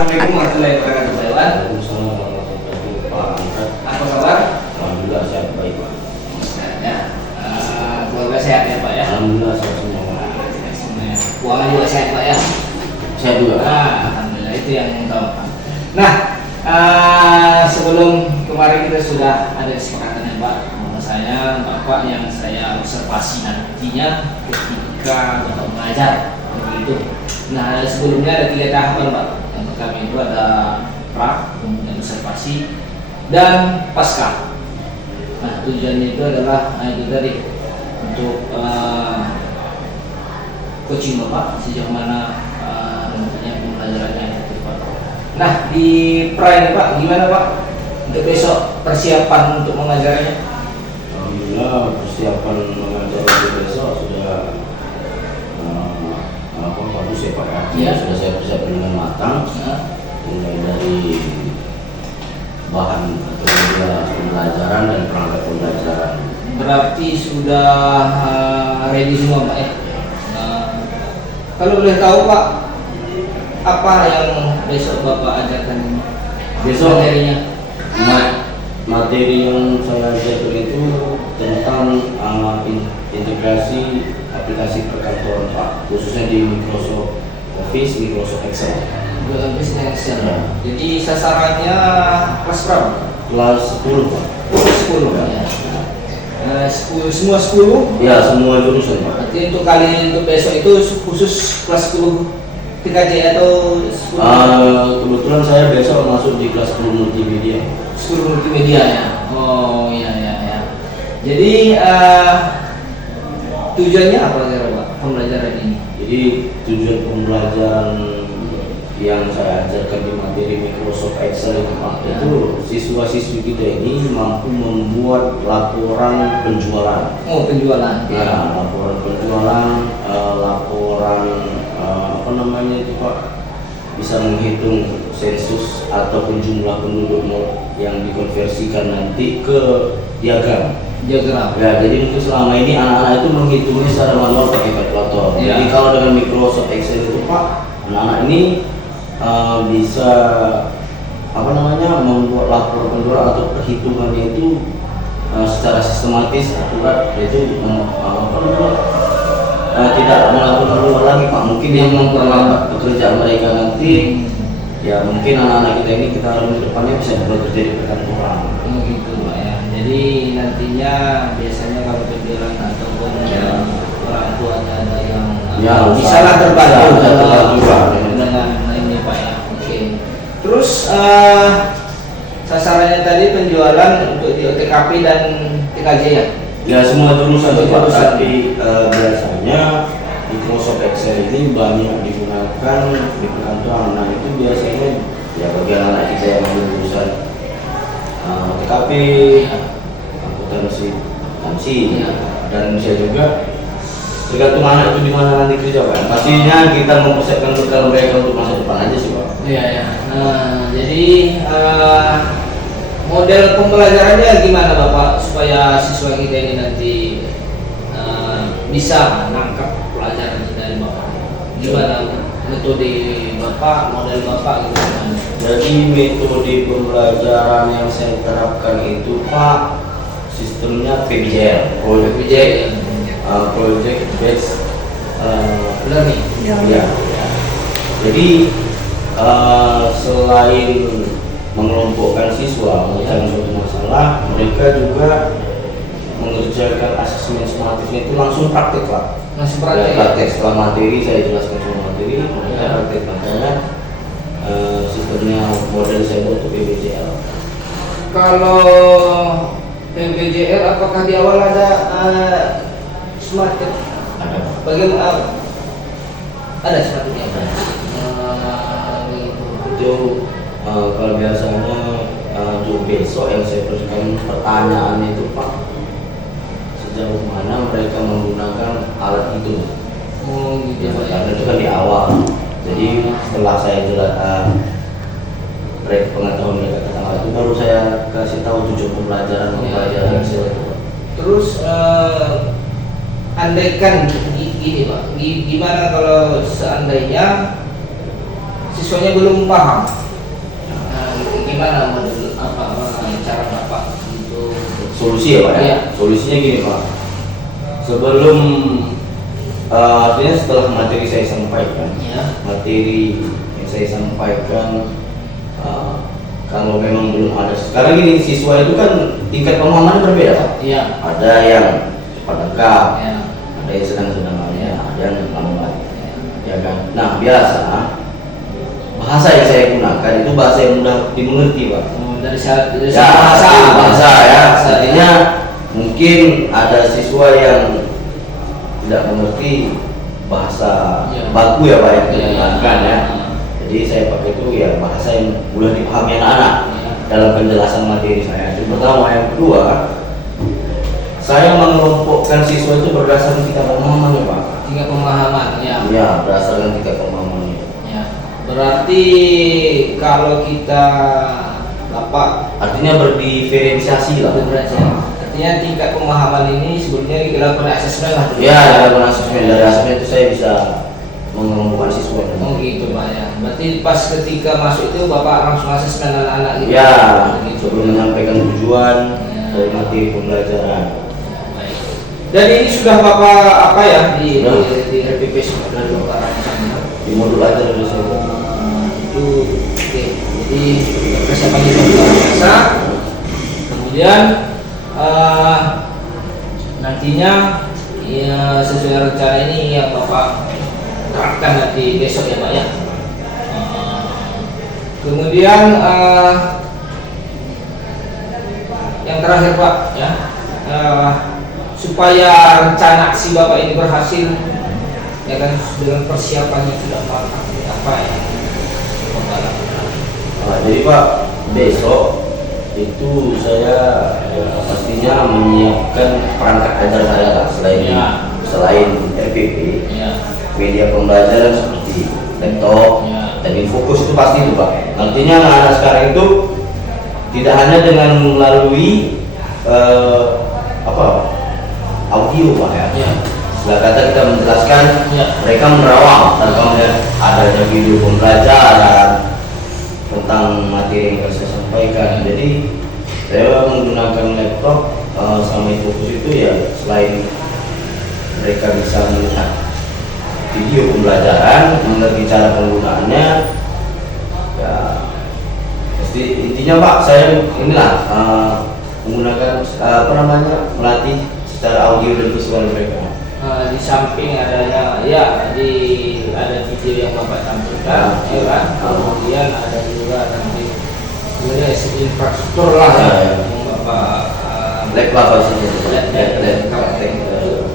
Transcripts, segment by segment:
Assalamualaikum warahmatullahi wabarakatuh, Pak Iwan. Waalaikumsalam warahmatullahi wabarakatuh. Apa kabar? Alhamdulillah sehat baik Pak. Ya, keluarga sehat ya Pak ya. Alhamdulillah sehat semua. Keuangan juga sehat Pak ya. Sehat juga. Alhamdulillah itu yang utama Pak. Nah, sebelum kemarin kita sudah ada kesepakatan ya Pak, bahwasanya Bapak yang saya observasi nantinya ketika Bapak mengajar begitu. Nah, sebelumnya ada 3 tahapan Pak. Yang pertama itu ada pra, kemudian observasi, dan pasca. Nah, tujuannya itu adalah itu tadi untuk coaching Bapak sejauh mana nantinya pembelajarannya efektif Pak. Nah, di pra ini Pak, gimana Pak untuk besok persiapan untuk mengajarnya? Alhamdulillah persiapan mengajar untuk besok sudah bagus ya Pak ya. Ya. Sudah saya persiapkan dengan matang. Mulai dari bahan atau media pembelajaran dan perangkat pembelajaran. Berarti sudah ready semua Pak ya? Kalau boleh tahu Pak, apa yang besok Bapak ajarkan Besok materinya? Materi yang saya ajarkan itu tentang integrasi aplikasi perkantoran Pak, khususnya di Microsoft Office, Microsoft Excel. Business Excel. Ya. Jadi sasarannya kelas berapa? Kelas 10 Pak. 10 ya. 10 semua 10. Ya, semua jurusan Pak. Berarti untuk kali untuk besok itu khusus kelas 10 TKJ atau 10 Kebetulan saya besok masuk di kelas 10 multimedia. 10 multimedia ya. Oh iya ya ya. Jadi tujuannya apa kira Pak pembelajaran ini? Jadi tujuan pembelajaran yang saya ajarkan di materi Microsoft Excel itu Pak, itu siswa-siswi kita ini mampu membuat laporan penjualan. Oh, penjualan. Ya, laporan penjualan, laporan apa namanya itu Pak, bisa menghitung sensus ataupun jumlah penduduk yang dikonversikan nanti ke diagram. Diagram. Ya, jadi mungkin selama ini anak-anak itu menghitungnya secara manual pakai kalkulator. Ya. Jadi kalau dengan Microsoft Excel itu Pak, anak-anak ini bisa apa namanya membuat laporan penjualan atau perhitungannya itu secara sistematis, akurat, yaitu tidak melakukan keluar lagi Pak. Mungkin yang memperlambat pekerjaan mereka nanti, ya mungkin anak-anak kita ini kita harus ke depannya bisa bekerja di perkantoran. Oh gitu Pak ya. Jadi nantinya biasanya kalau penjualan ataupun orang tua ada yang Ya, bisa lah terbantu Pak. dengan ini Pak ya. Oke. Terus sasarannya tadi penjualan untuk di OTKP dan TKJ ya? Ya, semua jurusan Semua Pak, jurusan. tapi biasanya Microsoft Excel ini banyak digunakan di perkantoran. Nah, itu biasanya ya bagi anak kita yang ambil jurusan TKP, akuntansi, dan bisa juga tergantung anak itu di mana nanti kerja Pak. Pastinya kita mempersiapkan bekal mereka untuk masa depan aja sih Pak. Iya ya. Nah, jadi model pembelajarannya gimana Bapak supaya siswa kita ini nanti bisa menangkap pelajaran dari Bapak? Gimana metode Bapak, model Bapak gimana? Jadi metode pembelajaran yang saya terapkan itu Pak, sistemnya PBJL, project based Learning. ya. Jadi selain mengelompokkan siswa mengerjakan suatu masalah, mereka juga mengerjakan asesmen sumatifnya itu langsung praktik Pak. Langsung Ya, praktek. praktek setelah materi saya jelaskan semua materi, mereka praktek. Makanya sistemnya model saya buat untuk PBJL. Kalau PBJL apakah di awal ada smart ya? Ada Pak. Bagaimana ada sepertinya gitu. Itu kalau biasanya untuk besok yang saya berikan pertanyaan itu Pak, sejauh mana mereka menggunakan alat itu. Oh gitu Ya, Pak ya. karena itu kan di awal. Jadi setelah saya jelaskan mereka pengetahuan mereka tentang hal itu, baru saya kasih tahu tujuan pembelajaran Excel itu. Terus andaikan gini Pak, gimana kalau seandainya siswanya belum paham. Nah, gimana menurut cara Bapak untuk Solusi ya Pak ya? Iya. Solusinya gini Pak, sebelum artinya setelah materi saya sampaikan, ya? materi yang saya sampaikan, kalau memang belum ada, sekarang ini siswa itu kan tingkat pemahaman berbeda Pak. Iya. Ada yang cepat lengkap, Ya. ada yang sedang-sedang aja, ada yang lambat, ya kan. Nah biasa bahasa yang saya gunakan itu bahasa yang mudah dimengerti Pak. Dari Ya, bahasa ya. Artinya mungkin ada siswa yang tidak mengerti bahasa Ya. baku ya Pak yang Ya. digunakan ya. Jadi saya pakai itu ya bahasa yang mudah dipahami anak-anak dalam penjelasan materi saya. Yang pertama, yang kedua, saya mengelompokkan siswa itu berdasarkan tingkat pemahaman ya Pak. tingkat pemahaman, ya. Ya, berdasarkan tingkat pemahaman. Ya. Berarti kalau kita Bapak Artinya berdiferensiasi lah. artinya tingkat pemahaman ini sebelumnya dilakukan asesmen lah. Ya, dalam asesmen, dari asesmen itu saya bisa mengelompokkan siswa. Oh gitu Pak ya. Berarti pas ketika masuk itu Bapak langsung asesmen anak-anak gitu. Ya, Gitu. sebelum menyampaikan tujuan Ya. dari materi pembelajaran. Baik. Dan ini sudah Bapak apa ya di Ya. di RPP sudah dari Bapak rancangnya. Di modul aja dari saya. Itu oke. Jadi persiapan itu luar biasa. Kemudian nantinya ya sesuai rencana ini yang Bapak terapkan nanti besok ya Pak ya. Kemudian yang terakhir Pak ya, supaya rencana aksi Bapak ini berhasil ya kan dengan persiapannya sudah matang apa ya Bapak lakukan? Jadi Pak, besok itu saya pastinya menyiapkan perangkat ajar saya lah, selain RPP, Ya. media pembelajaran seperti laptop Ya. dan infokus itu pasti itu Pak. Nantinya anak-anak sekarang itu tidak hanya dengan melalui audio Pak ya. Ya. Setelah kata kita menjelaskan, Ya. mereka menerawang tanpa melihat adanya video pembelajaran tentang materi yang saya sampaikan. Jadi saya menggunakan laptop sama infokus itu ya, selain mereka bisa melihat video pembelajaran, mengerti cara penggunaannya, ya pasti intinya Pak, saya inilah menggunakan melatih secara audio dan visual mereka. Di samping adanya ya ada video yang Bapak tampilkan ya kan, kemudian ada juga nanti sebenarnya infrastruktur lah ya, yang Bapak Lab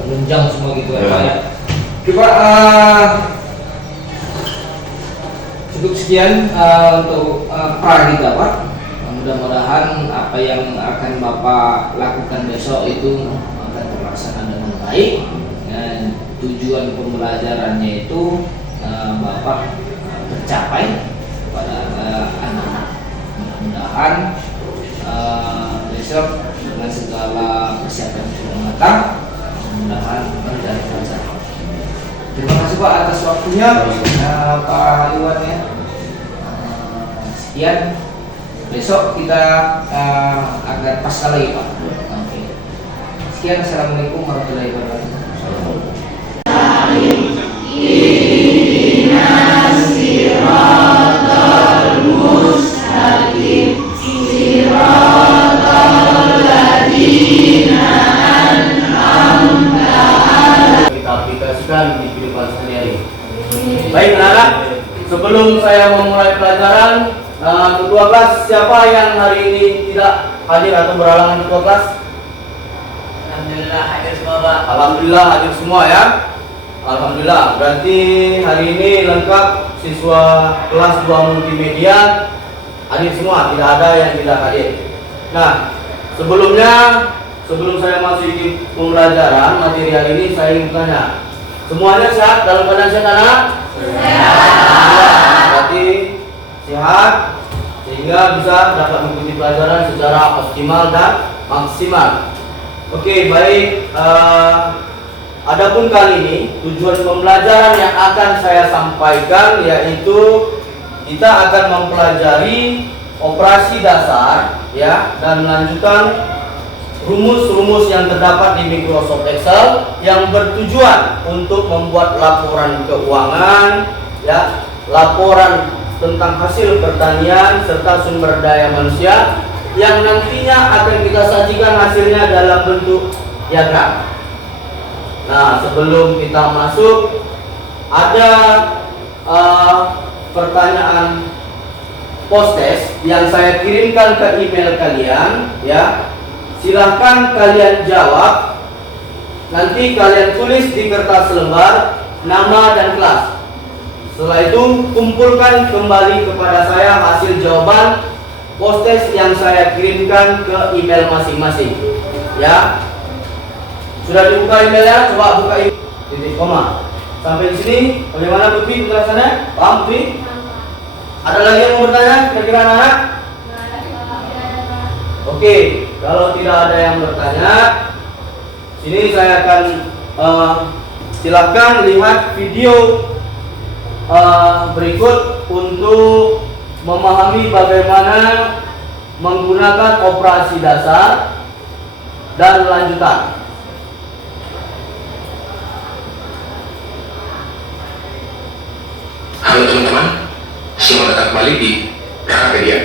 menunjang semua gitu ya Ya. Pak ya. Coba cukup sekian untuk pra kita Pak. Mudah-mudahan apa yang akan Bapak lakukan besok itu akan terlaksana dengan baik. Dan tujuan pembelajarannya itu Bapak tercapai kepada anak-anak. Mudah-mudahan besok dengan segala persiapan yang sudah matang, mudah-mudahan berjalan lancar. Terima kasih Pak atas waktunya, Pak Iwan ya. Sekian. Besok kita akan pasca lagi Pak. Oke. Sekian, assalamualaikum warahmatullahi wabarakatuh. Kita aplikasikan di kehidupan sehari-hari. Baik anak-anak, sebelum saya memulai pelajaran, ketua kelas siapa yang hari ini tidak hadir atau berhalangan ketua kelas? Alhamdulillah hadir semua Pak. Alhamdulillah hadir semua ya. Alhamdulillah, berarti hari ini lengkap siswa kelas 2 multimedia hadir semua, tidak ada yang tidak hadir. Nah, sebelum saya masuk ke pembelajaran materi hari ini, saya ingin bertanya, semuanya sehat dalam keadaan sehat anak? Sehat. Berarti sehat sehingga bisa dapat mengikuti pelajaran secara optimal dan maksimal. Oke, baik. Adapun kali ini tujuan pembelajaran yang akan saya sampaikan yaitu kita akan mempelajari operasi dasar ya dan lanjutan rumus-rumus yang terdapat di Microsoft Excel yang bertujuan untuk membuat laporan keuangan ya, laporan tentang hasil pertanian serta sumber daya manusia yang nantinya akan kita sajikan hasilnya dalam bentuk diagram. Nah, sebelum kita masuk ada pertanyaan post test yang saya kirimkan ke email kalian ya. Silahkan kalian jawab. Nanti kalian tulis di kertas lembar nama dan kelas. Setelah itu kumpulkan kembali kepada saya hasil jawaban post test yang saya kirimkan ke email masing-masing. Ya. Sudah dibuka emailnya? Coba buka email. Titik koma. Sampai di sini bagaimana Putri penjelasannya? Paham Putri? Ada lagi yang mau bertanya? Kira-kira anak? Oke, kalau tidak ada yang bertanya, sini saya akan silakan lihat video berikut untuk memahami bagaimana menggunakan operasi dasar dan lanjutan. Halo teman-teman, selamat datang kembali di Rakapedia.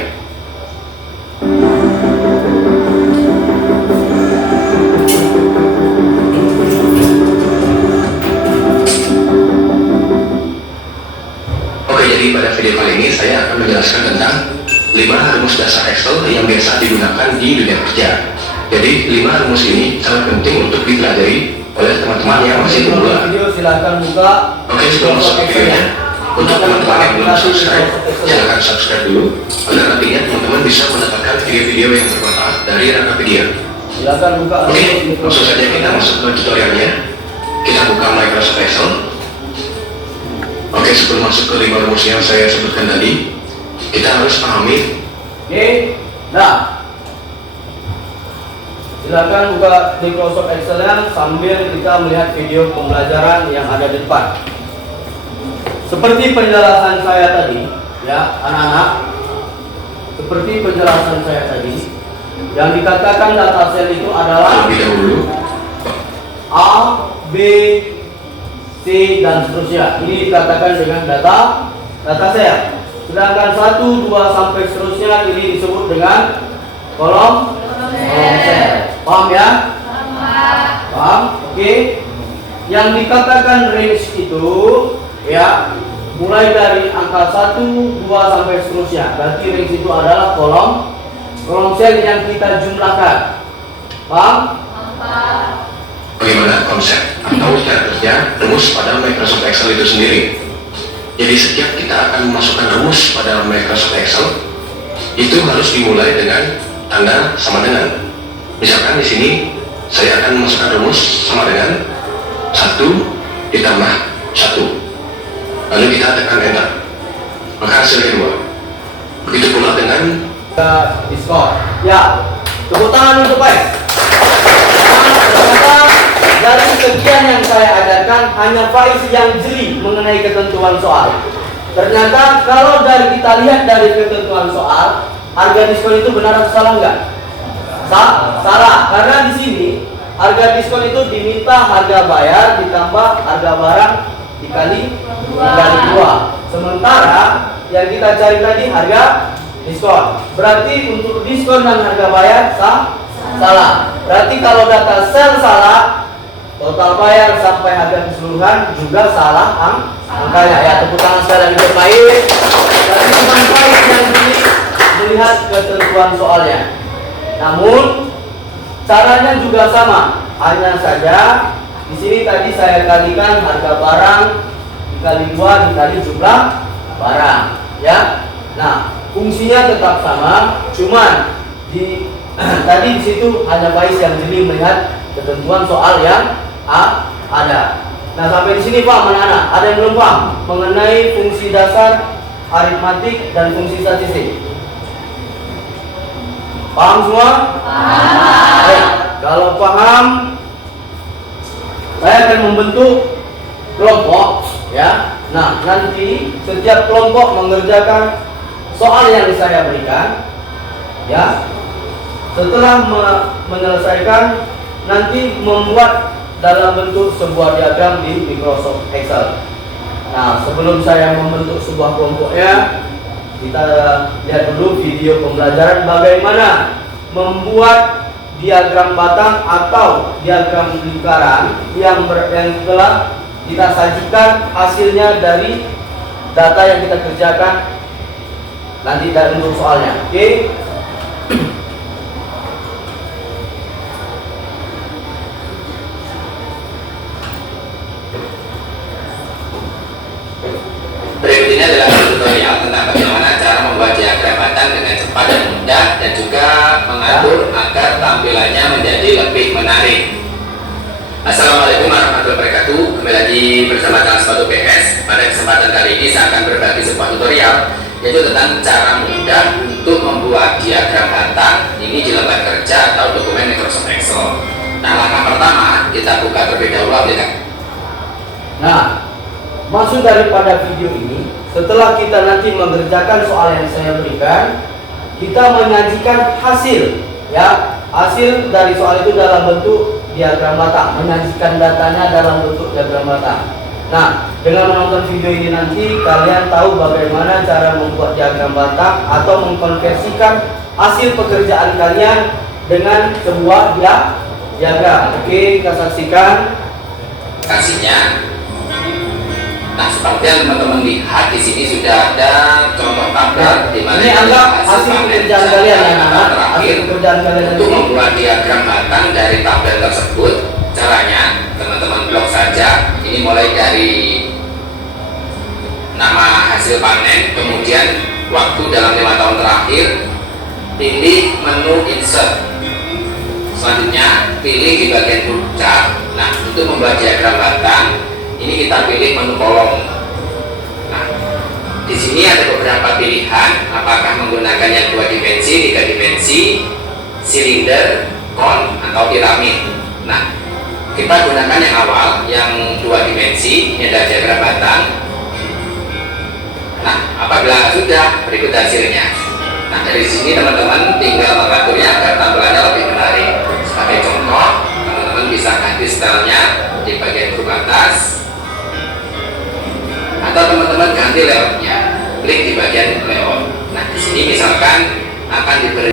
Oke, jadi pada video kali ini saya akan menjelaskan tentang 5 rumus dasar Excel yang biasa digunakan di dunia kerja. Jadi 5 rumus ini sangat penting untuk dipelajari oleh teman-teman yang masih pemula. Video silakan buka. Oke, sebelum masuk ke videonya, untuk teman-teman yang belum subscribe, silahkan subscribe dulu agar nantinya teman-teman bisa mendapatkan video-video yang bermanfaat dari Rakapedia. Silakan buka. Oke, langsung saja kita masuk ke tutorialnya. Kita buka Microsoft Excel. Oke, sebelum masuk ke 5 rumus yang saya sebutkan tadi, kita harus pahami. Oke, nah, silakan buka Microsoft Excel-nya sambil kita melihat video pembelajaran yang ada di depan. Seperti penjelasan saya tadi, ya anak-anak, seperti penjelasan saya tadi, yang dikatakan data sel itu adalah Terlebih dahulu, A, B, C dan seterusnya. Ini dikatakan dengan data sel. Sedangkan 1, 2 sampai seterusnya ini disebut dengan kolom sel. Paham ya? Paham? Oke. Yang dikatakan range itu ya mulai dari angka 1, 2 sampai seterusnya. Berarti range itu adalah kolom sel yang kita jumlahkan. Paham? bagaimana konsep atau cara kerja rumus pada Microsoft Excel itu sendiri. Jadi setiap kita akan memasukkan rumus pada Microsoft Excel, itu harus dimulai dengan tanda sama dengan. Misalkan di sini saya akan memasukkan rumus sama dengan 1 ditambah 1. Lalu kita tekan enter. Maka hasilnya 2. Begitu pula dengan diskon. Ya, tepuk tangan untuk Pak. Ternyata dari sekian yang saya ajarkan hanya Faiz yang jeli mengenai ketentuan soal. Ternyata kalau dari kita lihat dari ketentuan soal, harga diskon itu benar atau salah enggak? Salah, karena di sini harga diskon itu diminta harga bayar ditambah harga barang dikali 2. Sementara yang kita cari tadi harga diskon. Berarti untuk diskon dan harga bayar salah. Berarti kalau data sel salah, total bayar sampai harga keseluruhan juga salah angkanya. Ya, tepuk tangan sekali lagi untuk Faiz. Dan teman Faiz yang melihat ketentuan soalnya. Namun caranya juga sama. Hanya saja di sini tadi saya kalikan harga barang dikali 2 dikali jumlah barang, ya. Nah, fungsinya tetap sama, cuman di tadi di situ hanya Faiz yang jeli melihat ketentuan soal yang ada. Nah, sampai di sini paham anak-anak? Ada yang belum paham mengenai fungsi dasar aritmatik dan fungsi statistik? Paham semua? Paham. Baik, kalau paham, saya akan membentuk kelompok, ya. Nah, nanti setiap kelompok mengerjakan soal yang saya berikan, ya. Setelah menyelesaikan, nanti membuat dalam bentuk sebuah diagram di Microsoft Excel. Nah, sebelum saya membentuk sebuah kelompoknya, kita lihat dulu video pembelajaran bagaimana membuat diagram batang atau diagram lingkaran yang telah kita sajikan hasilnya dari data yang kita kerjakan nanti dari untuk soalnya. Oke. Berikut ini adalah tutorial tentang bagaimana cara membuat diagram batang dengan cepat dan mudah dan juga mengatur agar tampilannya menjadi lebih menarik. Assalamualaikum warahmatullahi wabarakatuh. Kembali lagi bersama Transpatu PS. Pada kesempatan kali ini saya akan berbagi sebuah tutorial yaitu tentang cara mudah untuk membuat diagram batang ini di lembar kerja atau dokumen Microsoft Excel. Nah, langkah pertama kita buka terlebih dahulu aplikasi. Nah, maksud daripada video ini, setelah kita nanti mengerjakan soal yang saya berikan, kita menyajikan hasil, ya, hasil dari soal itu dalam bentuk diagram batang, menyajikan datanya dalam bentuk diagram batang. Nah, dengan menonton video ini nanti kalian tahu bagaimana cara membuat diagram batang atau mengkonversikan hasil pekerjaan kalian dengan sebuah diagram. Oke, kita saksikan. Kasihnya. Nah, seperti yang teman-teman lihat di sini sudah ada contoh tabel di mana Ini anggap hasil pekerjaan kalian ya, anak. Hasil pekerjaan kalian untuk nanti. membuat diagram batang dari tabel tersebut. Caranya teman-teman blok saja. Ini mulai dari nama hasil panen, kemudian waktu dalam 5 tahun terakhir, pilih menu insert. Selanjutnya pilih di bagian huruf chart. Nah, untuk membuat diagram batang ini kita pilih menu kolom. Nah, di sini ada beberapa pilihan, apakah menggunakan yang 2 dimensi, 3 dimensi, silinder, kon, atau piramid. Nah, kita gunakan yang awal, yang 2 dimensi. Ini ada diagram batang. Nah, apabila sudah, berikut hasilnya. Nah, dari sini teman-teman tinggal mengaturnya agar tampilannya lebih menarik. Sebagai contoh, teman-teman bisa ganti stylenya di bagian huruf atas, atau teman-teman ganti layoutnya, klik di bagian layout. Nah, di sini misalkan akan diberi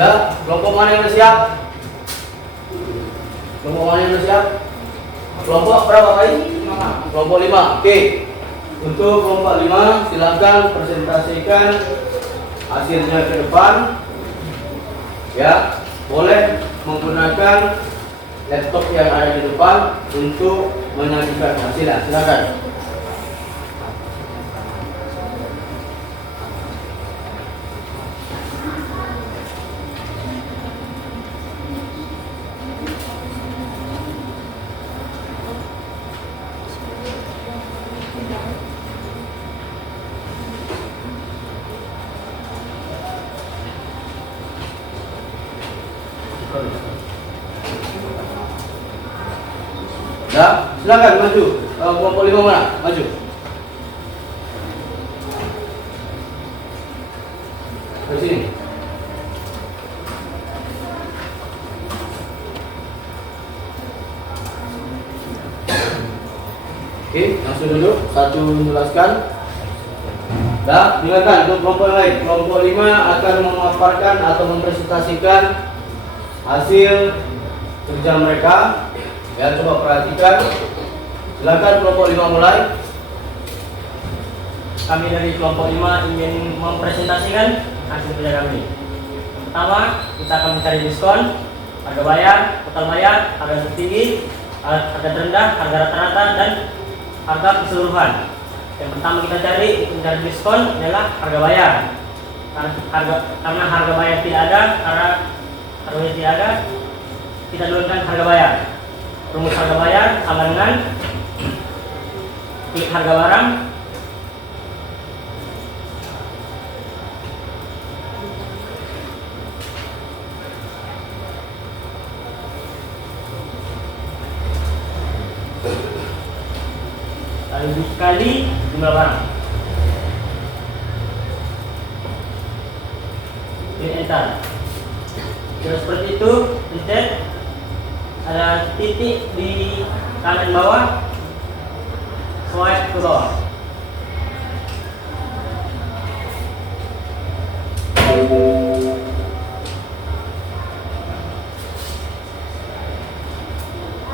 Udah, kelompok mana yang udah siap? Kelompok mana yang udah siap? Kelompok berapa kali? 5. Kelompok 5. Oke. Untuk kelompok 5 silakan presentasikan hasilnya ke depan. Ya, boleh menggunakan laptop yang ada di depan untuk menyajikan hasilnya. Silakan. Ya, silakan maju. Kelompok 5 mana? Maju. Ke sini. Oke, langsung duduk. Satu menjelaskan. Ya, dengarkan untuk kelompok yang lain. Kelompok 5 akan memaparkan atau mempresentasikan hasil kerja mereka. Ya, coba perhatikan. Silakan kelompok 5 mulai. Kami dari kelompok 5 ingin mempresentasikan hasil kerja kami. Yang pertama, kita akan mencari diskon, harga bayar, total bayar, harga tertinggi, harga terendah, harga rata-rata, dan harga keseluruhan. Yang pertama kita cari untuk mencari diskon adalah harga bayar. Karena harga bayar tidak ada, karena harganya tidak ada, kita dulukan harga bayar. Rumus harga bayar sama dengan klik harga barang lalu dikali jumlah barang. Klik enter. Jadi seperti itu, pencet ada titik di kanan bawah, swipe ke bawah.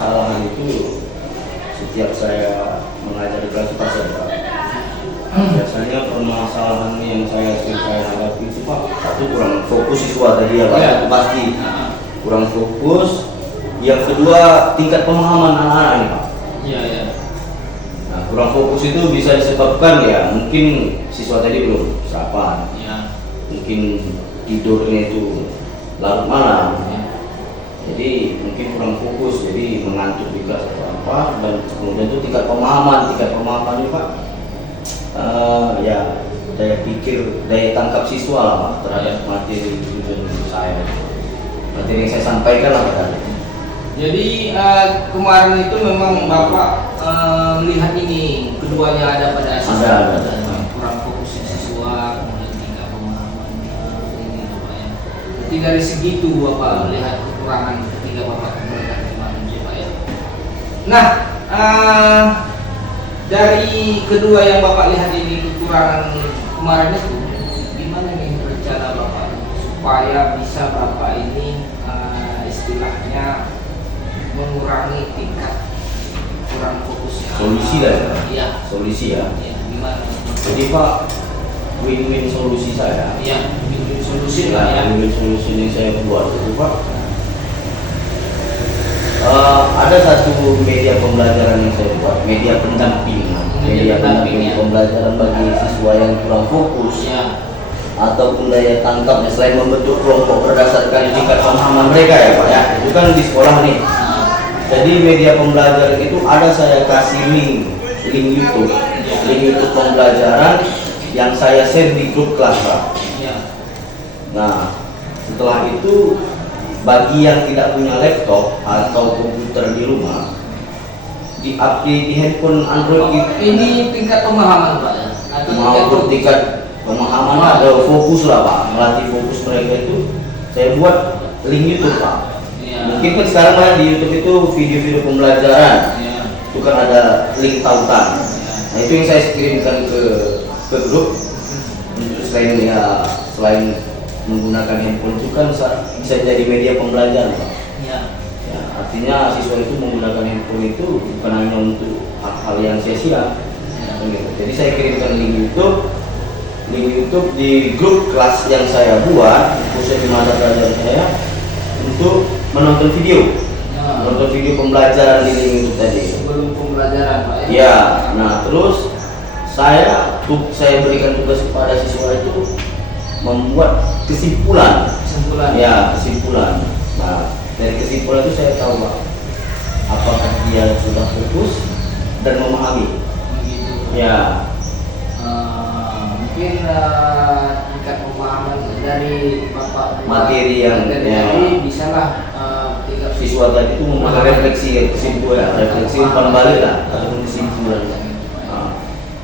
Hal itu setiap saya mengajar di kelas Pak, biasanya permasalahan yang saya hadapi itu Pak, satu kurang fokus siswa tadi ya Pak, Ya. itu pasti kurang fokus. Yang kedua, tingkat pemahaman anak-anak ini Pak. Iya, iya. Nah, kurang fokus itu bisa disebabkan ya mungkin siswa tadi belum sarapan, Iya. mungkin tidurnya itu larut malam. Iya. Jadi mungkin kurang fokus, jadi mengantuk di kelas atau apa, dan kemudian itu tingkat pemahaman itu Pak, ya daya pikir, daya tangkap siswa lah Pak terhadap materi tujuan saya, materi yang saya sampaikan lah Pak. Jadi kemarin itu memang Bapak melihat ini keduanya ada pada siswa. Ada. Kurang fokusnya siswa, kemudian tingkat pemahamannya ini Bapak ya. Jadi dari segitu Bapak melihat kekurangan ketika Bapak memberikan kemarin Pak ya. Nah, dari kedua yang Bapak lihat ini kekurangan kemarin itu, gimana nih rencana Bapak supaya bisa Bapak ini istilahnya mengurangi tingkat kurang fokusnya? Solusi lah ya. Iya. Solusi ya. Iya, gimana? Jadi Pak, win-win solusi saya. Iya, bikin solusi lah ya. Win-win solusi yang saya buat itu Pak, ada satu media pembelajaran yang saya buat, media pendamping, Media pendamping, ya. pembelajaran bagi siswa yang kurang fokus Iya. ataupun daya tangkapnya, selain membentuk kelompok berdasarkan tingkat pemahaman mereka ya Pak ya, itu kan di sekolah nih. Jadi media pembelajaran itu ada saya kasih link YouTube pembelajaran yang saya share di grup kelas Pak. Iya. Nah, setelah itu bagi yang tidak punya laptop atau komputer di rumah, di handphone Android Ini tingkat pemahaman Pak ya? Atau mau tingkat pemahaman ada fokus lah Pak, melatih fokus mereka itu saya buat link YouTube Pak. Iya. Mungkin kan sekarang banyak di YouTube itu video-video pembelajaran, Iya. itu kan ada link tautan. Iya. Nah itu yang saya kirimkan ke grup untuk selain menggunakan handphone itu kan bisa jadi media pembelajaran Pak. Ya. Ya, artinya siswa itu menggunakan handphone itu bukan hanya untuk hal-hal yang sia-sia. Gitu. Jadi saya kirimkan link YouTube di grup kelas yang saya buat khusus di mata pelajaran saya untuk menonton video, menonton video pembelajaran di link YouTube tadi. Sebelum pembelajaran Pak ya. Ya, nah terus saya berikan tugas kepada siswa itu membuat kesimpulan. Ya, kesimpulan. Nah, dari kesimpulan itu saya tahu Pak, apakah dia sudah fokus dan memahami. Ya, mungkin tingkat pemahaman dari Bapak materi yang tadi bisalah siswa tadi itu membuat refleksi kesimpulan, refleksi umpan balik lah atau kesimpulan.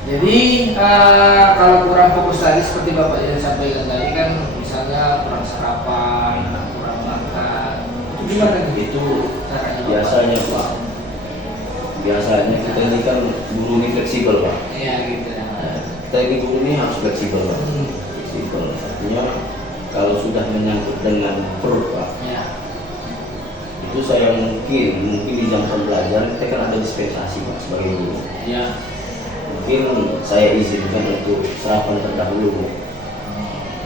Jadi kalau kurang fokus tadi seperti Bapak yang sampaikan tadi kan, misalnya kurang sarapan, kurang makan, itu gimana? Itu biasanya Pak. Biasanya kita ini kan guru ini fleksibel Pak. Iya gitu. Kita ini guru ini harus fleksibel Pak. Fleksibel. Artinya kalau sudah menyangkut dengan perut Pak, Ya. itu saya mungkin di jam pembelajaran kita kan ada dispensasi Pak sebagai guru. Ya. Mungkin saya izinkan untuk sarapan terdahulu.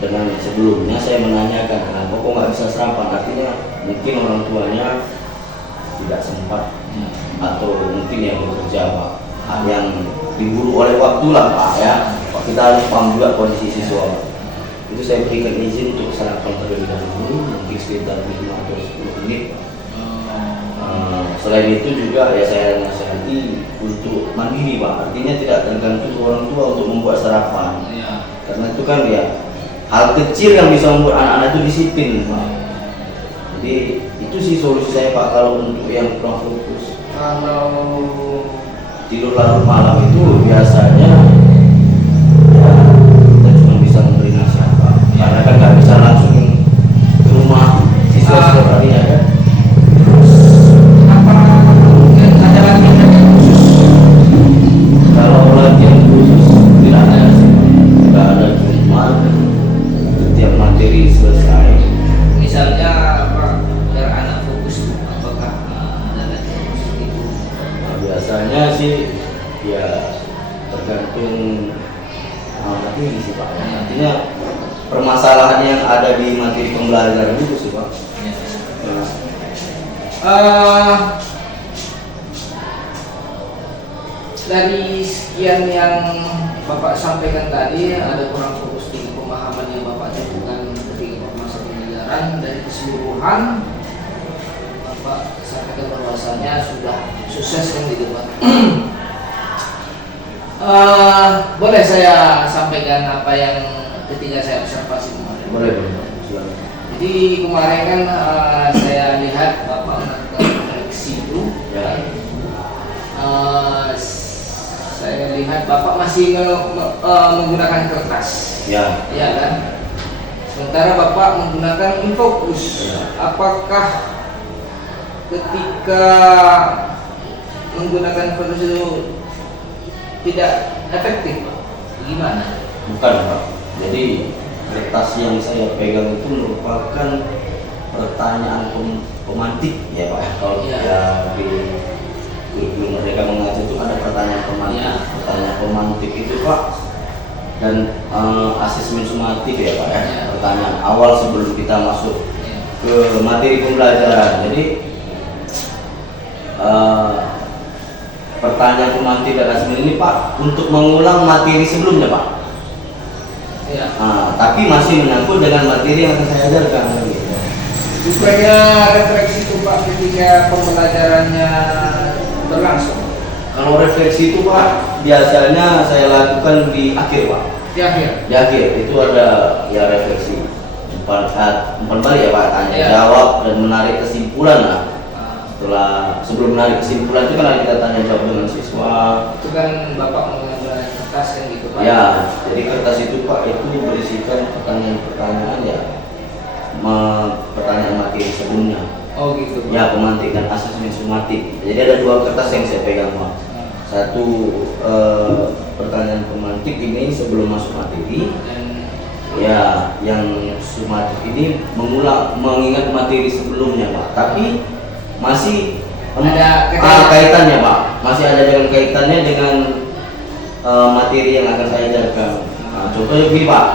Dengan sebelumnya saya menanyakan kenapa kok nggak bisa sarapan, artinya mungkin orang tuanya tidak sempat atau mungkin yang bekerja Pak, yang diburu oleh waktu lah Pak ya. Pak, kita harus paham juga kondisi siswa. Itu saya berikan izin untuk sarapan terlebih dahulu, mungkin sekitar 5 atau 10 menit. Selain itu juga ya saya nasihati untuk mandiri Pak, artinya tidak tergantung orang tua untuk membuat sarapan. Ya. Karena itu kan ya hal kecil yang bisa membuat anak-anak itu disiplin Pak. Jadi itu sih solusi saya Pak kalau untuk yang kurang fokus. Kalau Tidur larut malam itu biasanya ya, kita cuma bisa memberi nasihat Pak. Karena kan nggak bisa langsung ke rumah siswa tadi ya kan. apa mungkin ada latihan khusus? Kalau latihan khusus tidak ada sih Pak. Tidak ada, cuma setiap materi selesai. Misalnya apa biar anak fokus, apakah ada latihan khusus itu? Nah, biasanya sih ya tergantung materi sih Pak. Artinya permasalahan yang ada di materi pembelajaran itu sih Pak. Ya. Dari sekian yang Bapak sampaikan tadi, ada kurang fokus di pemahaman yang Bapak temukan ketika masa pembelajaran. Dari keseluruhan Bapak sampaikan bahwasanya sudah sukses kan gitu Pak. Boleh saya sampaikan apa yang ketika saya observasi kemarin? Boleh. Silakan. Jadi kemarin kan saya lihat Bapak melakukan refleksi itu. Ya. Saya lihat Bapak masih menggunakan kertas. Ya. Ya kan? Sementara Bapak menggunakan Infocus. Ya. Apakah ketika menggunakan Infocus itu tidak efektif? Gimana? Bukan Pak. Jadi kertas yang saya pegang itu merupakan pertanyaan pemantik ya Pak. Kalau Ya. ya di kurikulum Merdeka Mengajar itu ada pertanyaan pemantik. Ya. Pertanyaan pemantik itu Pak dan asesmen sumatif ya Pak ya. Ya. Pertanyaan awal sebelum kita masuk Ya. ke materi pembelajaran. Jadi pertanyaan pemantik dan asesmen ini Pak untuk mengulang materi sebelumnya Pak. Ya. Tapi masih menyangkut dengan materi yang akan saya ajarkan. Gitu. Supaya refleksi itu Pak ketika pembelajarannya berlangsung. Kalau refleksi itu Pak biasanya saya lakukan di akhir Pak. Di akhir. Di akhir itu ada ya refleksi umpan balik ya Pak, tanya Ya. jawab dan menarik kesimpulan lah. Sebelum menarik kesimpulan itu kan kita tanya jawab dengan siswa. Itu kan Bapak menggunakan kertas kan gitu Pak. Ya, jadi kertas itu Pak itu berisikan pertanyaan-pertanyaan ya pertanyaan materi sebelumnya. Oh gitu. Ya, pemantik dan asesmen sumatif. Jadi ada 2 kertas yang saya pegang Pak. Satu pertanyaan pemantik ini sebelum masuk materi. Dan Ya, yang sumatif ini mengingat materi sebelumnya Pak, tapi masih Ada kaitannya Pak, masih ada dengan kaitannya dengan materi yang akan saya ajarkan. Nah, contohnya begini Pak,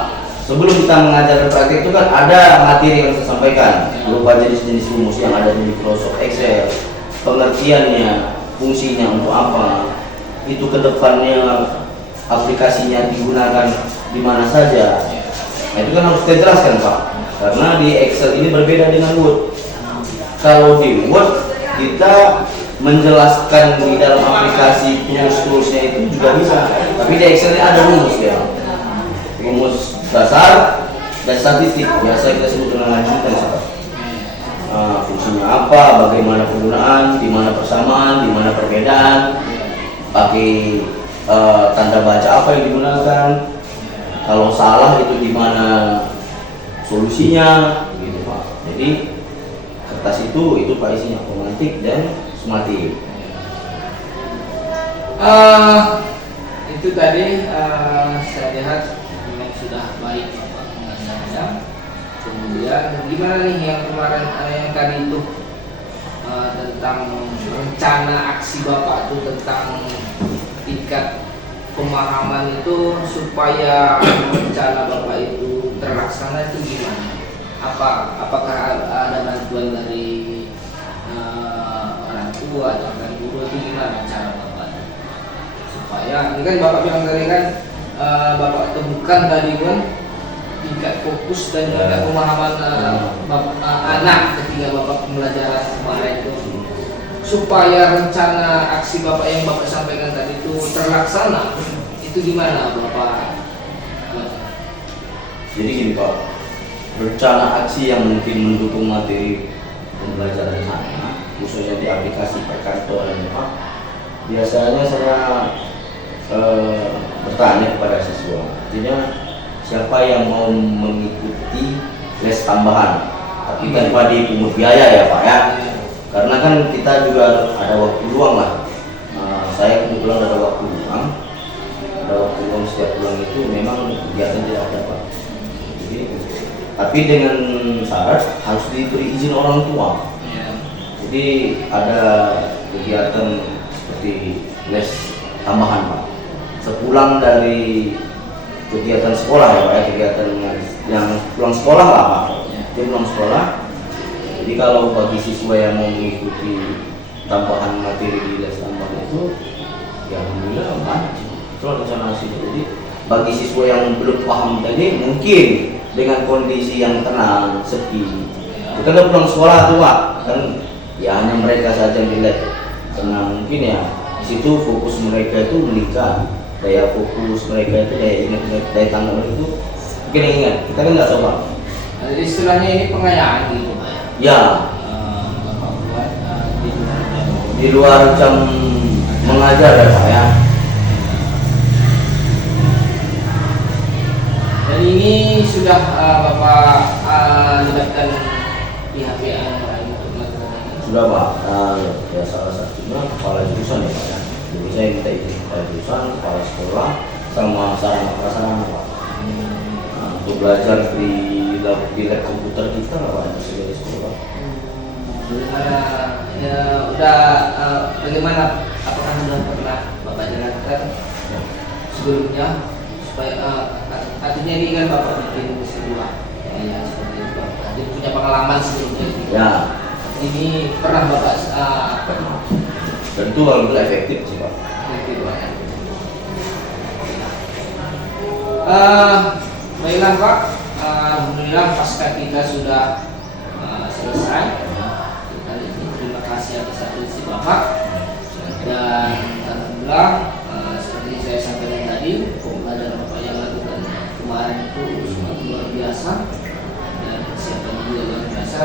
sebelum kita mengajarkan praktik itu kan ada materi yang saya sampaikan berupa jenis-jenis rumus yang ada di Microsoft Excel, pengertiannya, fungsinya untuk apa, itu kedepannya aplikasinya digunakan di mana saja. Nah, itu kan harus kita jelaskan Pak, karena di Excel ini berbeda dengan Word. Kalau di Word kita menjelaskan di dalam aplikasi tools-toolsnya itu juga bisa, tapi di Excel ini ada rumus ya, rumus dasar dan statistik, biasa kita sebut dengan lanjutan. Fungsinya apa, bagaimana penggunaan, di mana persamaan, di mana perbedaan, pakai tanda baca apa yang digunakan, kalau salah itu di mana solusinya, gitu Pak. Jadi kertas itu Pak isinya pemantik dan sumatif. Itu tadi saya lihat memang sudah baik Bapak pengajarnya. Kemudian gimana nih yang kemarin yang tadi itu tentang rencana aksi Bapak itu tentang tingkat pemahaman itu supaya rencana Bapak itu terlaksana itu gimana? Apakah ada bantuan dari orang tua atau dari guru itu gimana cara Bapak supaya ini kan Bapak bilang tadi kan Bapak temukan tadi kan tingkat fokus dan tingkat pemahaman anak ketika Bapak pembelajaran kemarin itu supaya rencana aksi Bapak yang Bapak sampaikan tadi itu terlaksana itu gimana Bapak? Jadi gini Pak, rencana aksi yang mungkin mendukung materi pembelajaran saya, khususnya di aplikasi perkantoran Pak, biasanya saya bertanya kepada siswa, artinya siapa yang mau mengikuti les tambahan, tapi tanpa dipungut biaya ya Pak ya, karena kan kita juga ada waktu luang lah. Saya kebetulan ada waktu luang setiap bulan itu memang kegiatan tidak ada Pak. Tapi dengan syarat harus diberi izin orang tua. Jadi ada kegiatan seperti les tambahan Pak. Sepulang dari kegiatan sekolah ya Pak ya, kegiatan yang pulang sekolah lah Pak. Dia pulang sekolah. Jadi kalau bagi siswa yang mau mengikuti tambahan materi di les tambahan itu, ya alhamdulillah banyak. Itu rencana sih. Jadi bagi siswa yang belum paham tadi mungkin dengan kondisi yang tenang, sepi. Kita udah pulang sekolah tuh Pak, kan ya hanya mereka saja yang dilihat tenang, mungkin ya di situ fokus mereka itu meningkat, daya fokus mereka itu, daya ingat, daya tanggap mereka itu mungkin ingat. Kita kan nggak tahu Pak. Jadi istilahnya ini pengayaan gitu Pak ya? Ya, Bapak buat di luar jam mengajar ya Pak ya. Dan ini sudah Bapak libatkan pihak-pihak yang lain untuk melakukan ini? Sudah Pak, ya salah satunya kepala jurusan ya Pak ya. Jadi saya minta izin kepala jurusan, kepala sekolah, sama sarana prasarana Pak. Untuk belajar di lab komputer kita lah Pak, sebagai sekolah. Bagaimana ya udah bagaimana apakah sudah pernah Bapak jalankan sebelumnya supaya artinya ini kan Bapak bikin sebuah ya seperti itu Bapak jadi punya pengalaman sebelumnya Ya, ini pernah Bapak tentu alhamdulillah efektif sih Pak. gitu Pak ya. Baiklah Pak, alhamdulillah pasca kita sudah selesai. Terima kasih atas atensi Bapak dan alhamdulillah seperti saya sampaikan tadi pembelajaran Bapak yang lakukan kemarin itu sangat luar biasa dan persiapan juga luar biasa.